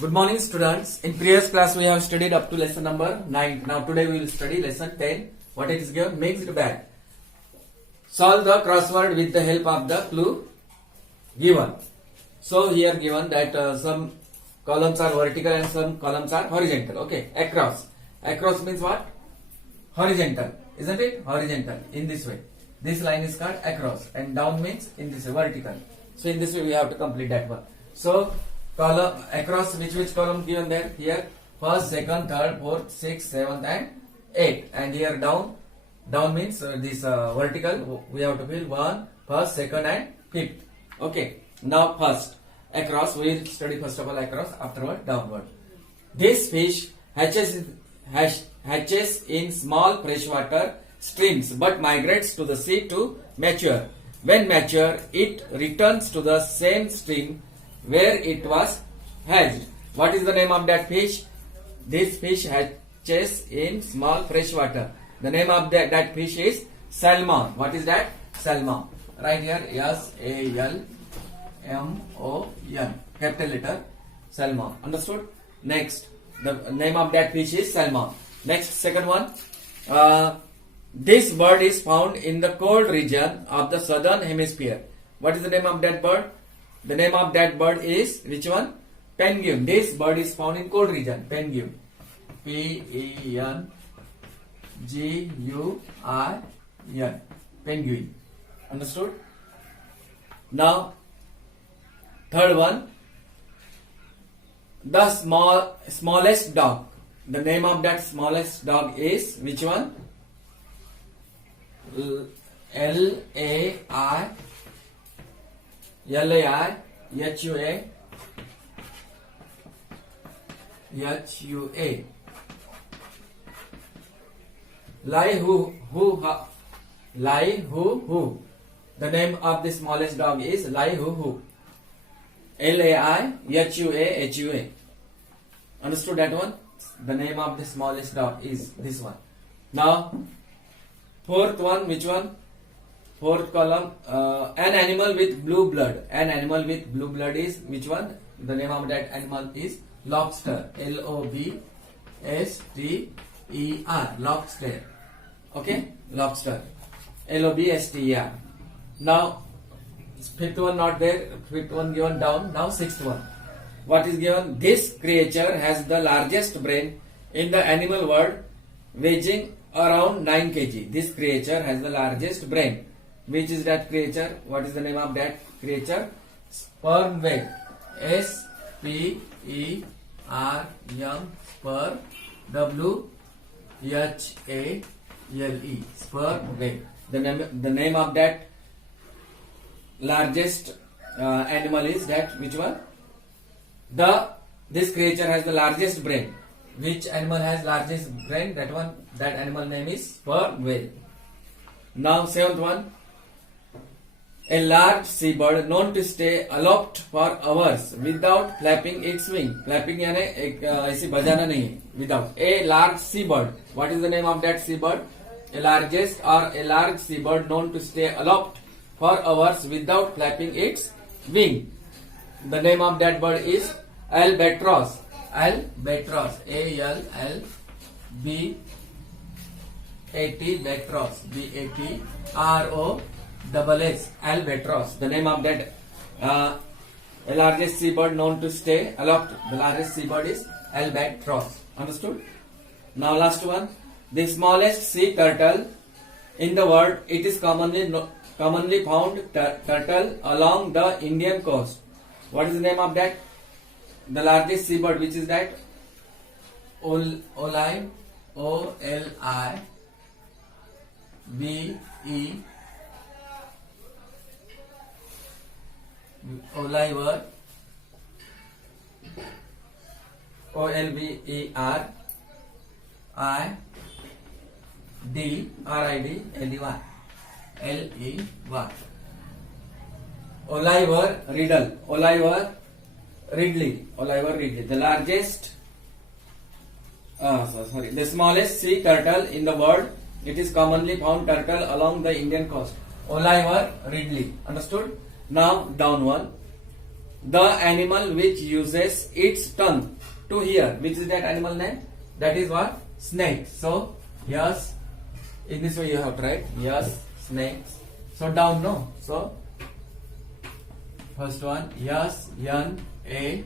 Good morning, students. In previous class, we have studied up to lesson number 9. Now, today we will study lesson 10. What it is given? Mixed bag. Solve the crossword with the help of the clue given. So, here given that some columns are vertical and some columns are horizontal. Okay, across. Across means what? Horizontal. Isn't it? Horizontal. In this way. This line is called across. And down means in this way, vertical. So, in this way, we have to complete that one. So, column across which column given there? Here first, second, third, fourth, sixth, seventh and 8th, and here down means this vertical we have to fill 1, first, second and 5th. Okay, now first across we will study first of all across, afterward downward. This fish hatches in small freshwater streams but migrates to the sea to mature. When mature, it returns to the same stream where it was hatched. What is the name of that fish? This fish hatches in small freshwater. The name of that fish is salmon. What is that? Salmon. Right here, S-A-L-M-O-N. Capital letter, salmon. Understood? Next, the name of that fish is salmon. Next, second one. This bird is found in the cold region of the southern hemisphere. What is the name of that bird? The name of that bird is which one? Penguin. This bird is found in cold region. Penguin. P-E-N-G-U-I-N. Penguin. Understood? Now, third one. The smallest dog. The name of that smallest dog is which one? L-A-I-H-U-A. Lai Hu. The name of the smallest dog is Lai Hu. L-A-I-H-U-A. Understood that one? The name of the smallest dog is this one. Now, fourth one, which one? Fourth column, an animal with blue blood. An animal with blue blood is which one? The name of that animal is lobster. L-O-B-S-T-E-R. Lobster. Okay? Lobster. L-O-B-S-T-E-R. Now, fifth one not there. Fifth one given down. Now, sixth one. What is given? This creature has the largest brain in the animal world, weighing around 9 kg. This creature has the largest brain. Which is that creature? What is the name of that creature? Sperm whale. S-P-E-R-M. Sperm. W-H-A-L-E. Sperm whale. The name of that largest animal is that which one? This creature has the largest brain. Which animal has largest brain? That one. That animal name is sperm whale. Now seventh one. A large seabird known to stay aloft for hours without flapping its wing. Flapping यानी एक ऐसी बजाना नहीं है. Without. A large seabird. What is the name of that seabird? A large seabird known to stay aloft for hours without flapping its wing. The name of that bird is albatross. Albatross. A-L-B-A-T. Batross. B-A-T-R-O. Double S. Albatross. The name of that largest seabird known to stay aloft. The largest seabird is albatross. Understood? Now last one. The smallest sea turtle in the world. It is commonly found turtle along the Indian coast. What is the name of that? The largest seabird, which is that? Olive. O-L-I-V-E. Oliver. O-L-V-E-R-I-D-L-E-Y. L-E-Y. Oliver Ridley. Oliver Ridley. The largest, the smallest sea turtle in the world. It is commonly found turtle along the Indian coast. Oliver Ridley. Understood? Now down one. the animal which uses its tongue to hear. Which is that animal name? That is what? Snake. So yes, in this way you have to write yes, snake. So down, no. So first one, yes, N-A-K-E,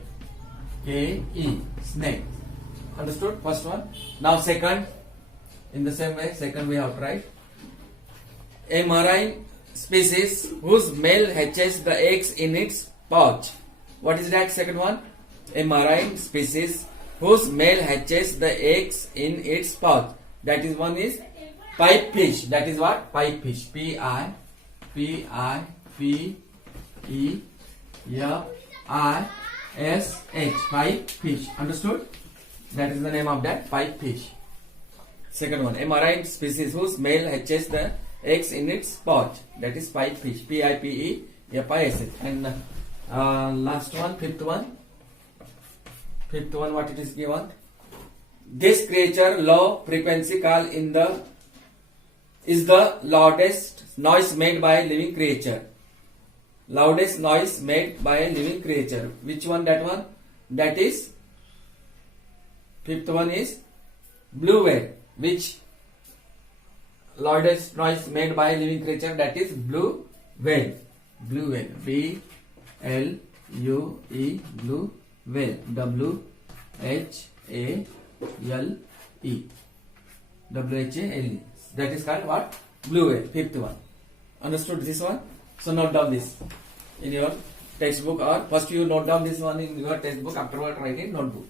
snake. Understood? First one. Now second, in the same way, second we have to write a marine species whose male hatches the eggs in its pouch. What is that second one? A marine species whose male hatches the eggs in its pouch. That is one is pipe fish. That is what? Pipe fish. P-I-P-E-F-I-S-H. Pipe fish. Understood? That is the name of that pipe fish. Second one, a marine species whose male hatches the eggs in its pouch. That is pipe fish. P-I-P-E-F-I-S-H. And last one, fifth one. Fifth one, what it is given? This creature, low frequency call is the loudest noise made by a living creature. Loudest noise made by a living creature. Which one? That one? That is fifth one is blue whale. Which loudest noise made by a living creature? That is blue whale. Blue whale. B-L-U-E, blue whale. W-H-A-L-E. W-H-A-L-E. That is called what? Blue whale. Fifth one. Understood this one? So note down this in your textbook, or first you note down this one in your textbook, afterward write in notebook.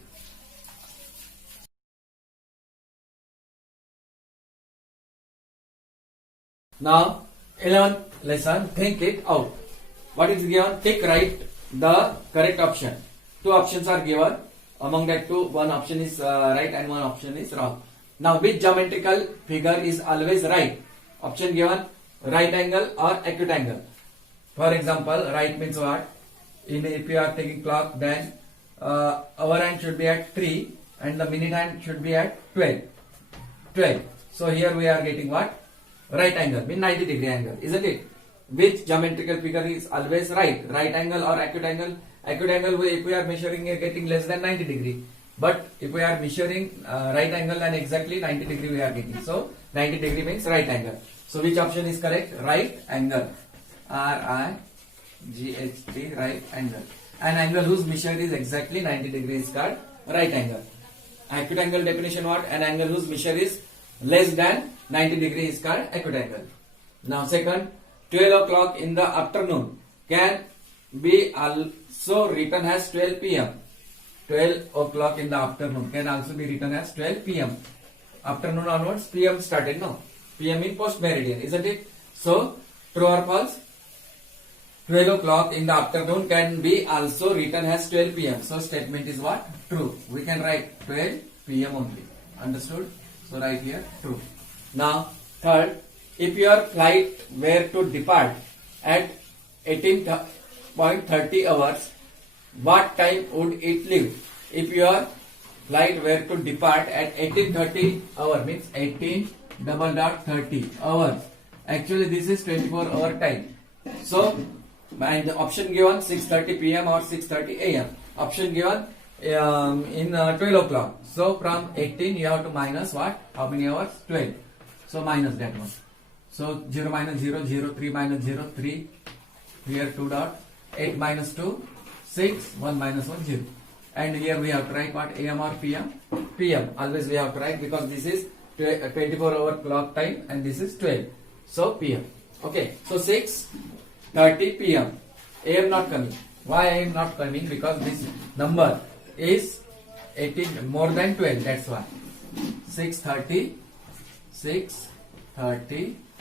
Now 11th lesson, think it out. What is given? Take right the correct option. Two options are given. Among that two, one option is right and one option is wrong. Now which geometrical figure is always right? Option given, right angle or acute angle. For example, right means what? If you are taking clock, then hour hand should be at 3 and the minute hand should be at 12. So here we are getting what? Right angle, mean 90 degree angle, isn't it? Which geometrical figure is always right? Right angle or acute angle? Acute angle, if we are measuring getting less than 90 degree. But if we are measuring right angle, and exactly 90 degree we are getting. So 90 degree means right angle. So which option is correct? Right angle. R-I-G-H-T, right angle. An angle whose measure is exactly 90 degrees is called right angle. Acute angle definition what? An angle whose measure is less than 90 degrees is called acute angle. Now second, 12 o'clock in the afternoon can be also written as 12 p.m. 12 o'clock in the afternoon can also be written as 12 p.m. Afternoon onwards, p.m. started, no? p.m. in post meridian, isn't it? So true or false? 12 o'clock in the afternoon can be also written as 12 p.m. So statement is what? True. We can write 12 p.m. only. Understood? So write here true. Now third, if your flight were to depart at 18.30 hours, what time would it leave? If your flight were to depart at 18:30 hour, means 18:30 hours. Actually this is 24-hour time. So and the option given 6:30 p.m. or 6:30 a.m. Option given in 12 o'clock. So from 18 you have to minus what? How many hours? 12. So minus that one. So 0 minus 0, 0, 3 minus 0, 3. Here 2 dot. 8 minus 2, 6. 1 minus 1, 0. And here we have to write what? AM or PM? PM. Always we have to write because this is 24-hour clock time and this is 12. So PM. Okay. So 6:30 PM. AM not coming. Why AM not coming? Because this number is 18 more than 12. That's why. 6:30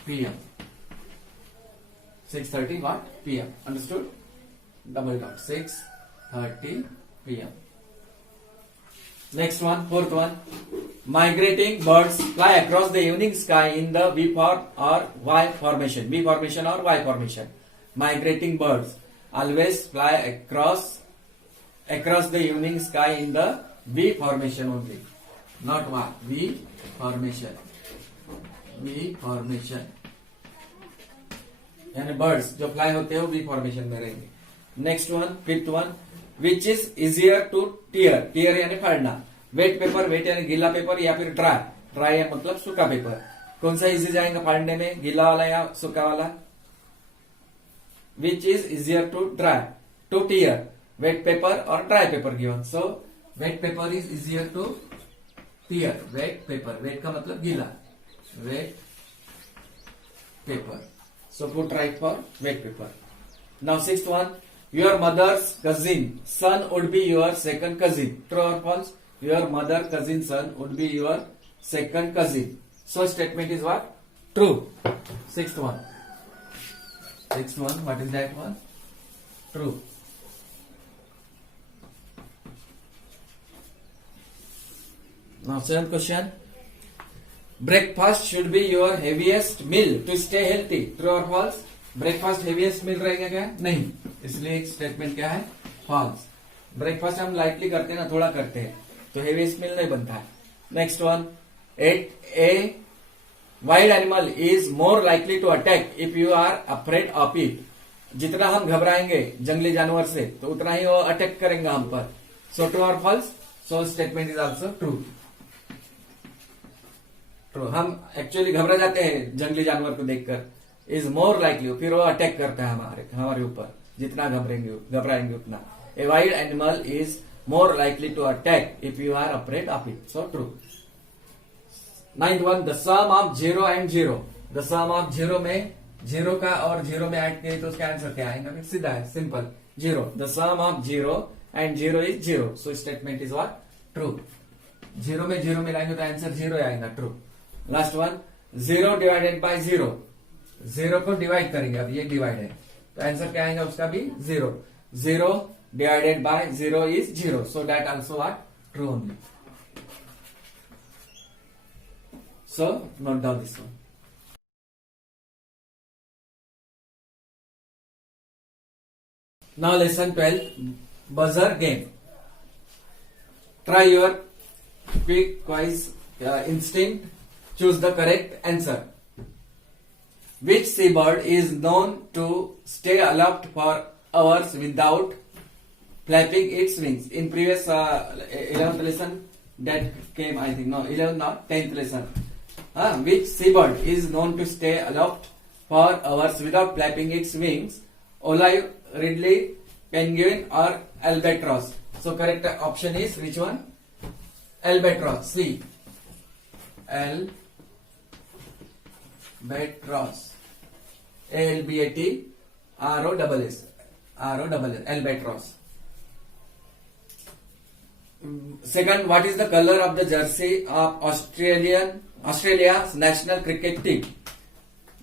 PM. 6:30 what? PM. Understood? Double dot. 6:30 PM. Next one, fourth one. Migrating birds fly across the evening sky in the V form or Y formation. V formation or Y formation. Migrating birds always fly across the evening sky in the V formation only. Not Y. V formation. V formation. यानी birds जो fly होते हैं वो V formation में रहेंगे. Next one, fifth one, which is easier to tear, tear यानी फाड़ना, wait paper, wait यानी गीला पेपर या फिर ड्राई, ड्राई है मतलब सूखा पेपर, कौन सा इजी जाएगा फाड़ने में, गीला वाला या सूखा वाला? Which is easier to dry to tear, wet paper और dry paper given, so wet paper is easier to tear, wet paper, wet का मतलब गीला, wet paper, so put right for wet paper. Now sixth one, your mother's cousin son would be your second cousin, true or false? Your mother cousin son would be your second cousin, so statement is what? True. Sixth one, what is that one? True. Now seventh question, breakfast should be your heaviest meal to stay healthy, true और false? Breakfast heaviest meal रहेगा क्या? नहीं, इसलिए एक statement क्या है? False. Breakfast हम lightly करते हैं ना, थोड़ा करते हैं, तो हेवीएस्ट मील नहीं बनता है। Next one, a wild animal is more likely to attack if you are afraid of it, जितना हम घबराएंगे जंगली जानवर से तो उतना ही वो अटैक करेंगे हम पर, सो ट्रू और false? So statement is also true. तो हम एक्चुअली घबरा जाते हैं जंगली जानवर को देखकर, इज मोर लाइकली, फिर वो अटैक करता है हमारे ऊपर, जितना घबराएंगे उतना। A wild animal is more likely to attack if you are afraid of it, so true. Ninth one, the sum of 0 and 0, the sum of 0 में 0 का और 0 में ऐड किए तो उसका आंसर क्या आएगा? फिर सीधा है, simple, 0, the sum of 0 and 0 is 0, so statement is what? True. 0 में 0 मिलाएंगे तो आंसर 0 आएगा, true. Last one, 0 divided by 0, 0 को डिवाइड करेंगे, अब ये डिवाइड है तो आंसर क्या आएगा उसका भी? 0, 0 divided by 0 is 0, so that also what? True only. So note down this one. Now lesson 12, buzzer game. Try your quick quiz instinct. Choose the correct answer. Which seabird is known to stay aloft for hours without flapping its wings? In previous 11th lesson that came, I think, no, 11th not 10th lesson. Which seabird is known to stay aloft for hours without flapping its wings? Olive, Ridley, penguin or albatross? So correct option is which one? Albatross. C. Albatross. ALBATROSS. Albatross. Second, what is the color of the jersey of Australia's national cricket team?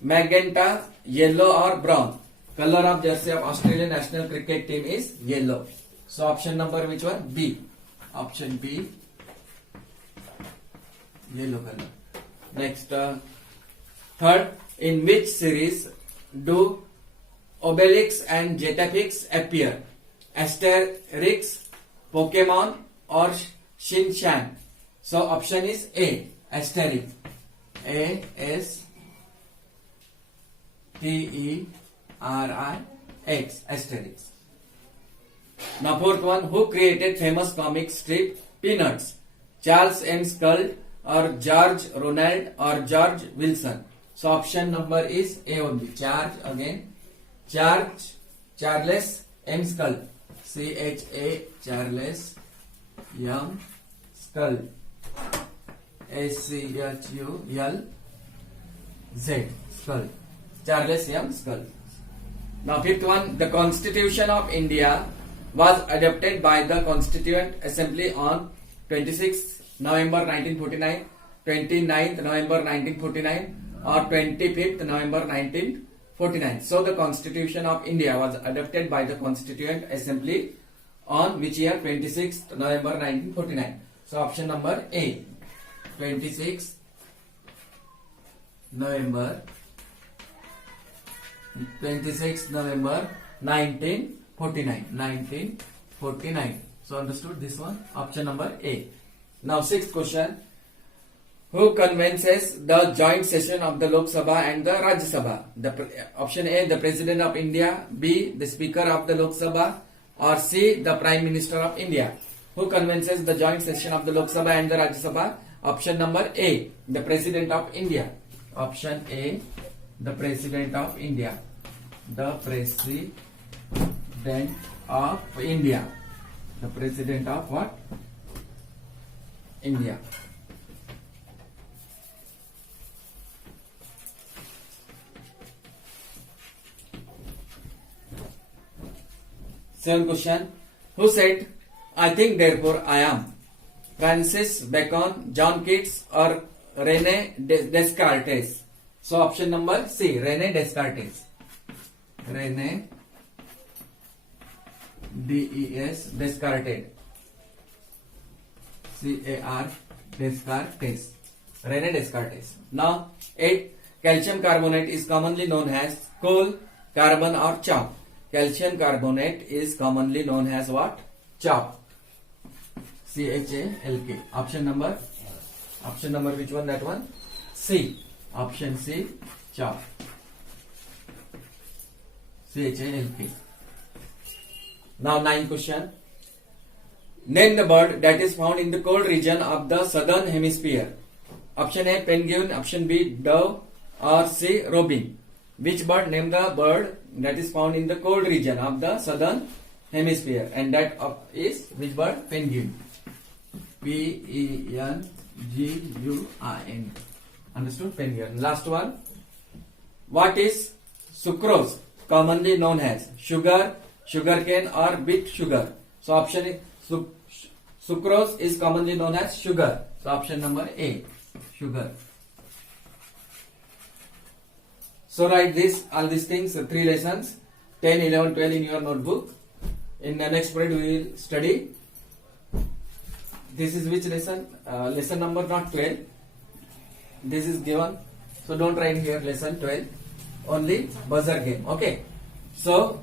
Magenta, yellow or brown? Color of jersey of Australian national cricket team is yellow. So option number which one? B. Option B. Yellow color. Next, third, in which series do Obelix and Jetafix appear? Asterix, Pokemon or Shin Chan? So option is A. Asterix. ASTERIX. Asterix. Now fourth one, who created famous comic strip Peanuts? Charles M. Schulz or George Ronald or George Wilson? So option number is A only. Charles M. Schulz. CHA Charles M. Schulz. SCHULZ. Schulz. Charles M. Schulz. Now fifth one, the Constitution of India was adopted by the Constituent Assembly on 26th November 1949, 29th November 1949 or 25th November 1949. So the Constitution of India was adopted by the Constituent Assembly on which year? 26th November 1949. So option number A. 26th November 1949. So understood this one? Option number A. Now sixth question. Who convenes the joint session of the Lok Sabha and the Rajya Sabha? Option A, the President of India. B, the Speaker of the Lok Sabha. Or C, the Prime Minister of India. Who convenes the joint session of the Lok Sabha and the Rajya Sabha? Option number A, the President of India. Option A, the President of India. The President of India. The President of what? India. Second question. Who said, I think therefore I am? Francis Bacon, John Keats or Rene Descartes? So option number C, Rene Descartes. Rene Descartes. C-A-R Descartes. Rene Descartes. Now 8. Calcium carbonate is commonly known as coal, carbon or chalk. Calcium carbonate is commonly known as what? Chalk. C-H-A-L-K. Option number which one? That one? C. Option C, chalk. C-H-A-L-K. Now 9th question. Name the bird that is found in the cold region of the southern hemisphere. Option A, penguin. Option B, dove. Or C, robin. Which bird? Name the bird that is found in the cold region of the southern hemisphere. And that is which bird? Penguin. P-E-N-G-U-I-N. Understood? Penguin. Last one. What is sucrose commonly known as? Sugar, sugarcane or beet sugar? So option A, sucrose is commonly known as sugar. So option number A, sugar. So write all these things, 3 lessons, 10, 11, 12 in your notebook. In the next period we will study. This is which lesson? Lesson number not 12. This is given. So don't write here lesson 12. Only buzzer game. Okay. So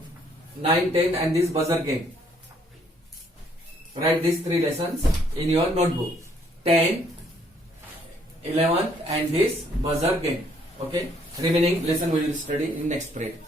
9, 10 and this buzzer game. Write these 3 lessons in your notebook. 10, 11 and this buzzer game. Okay. Remaining lesson we will study in next period.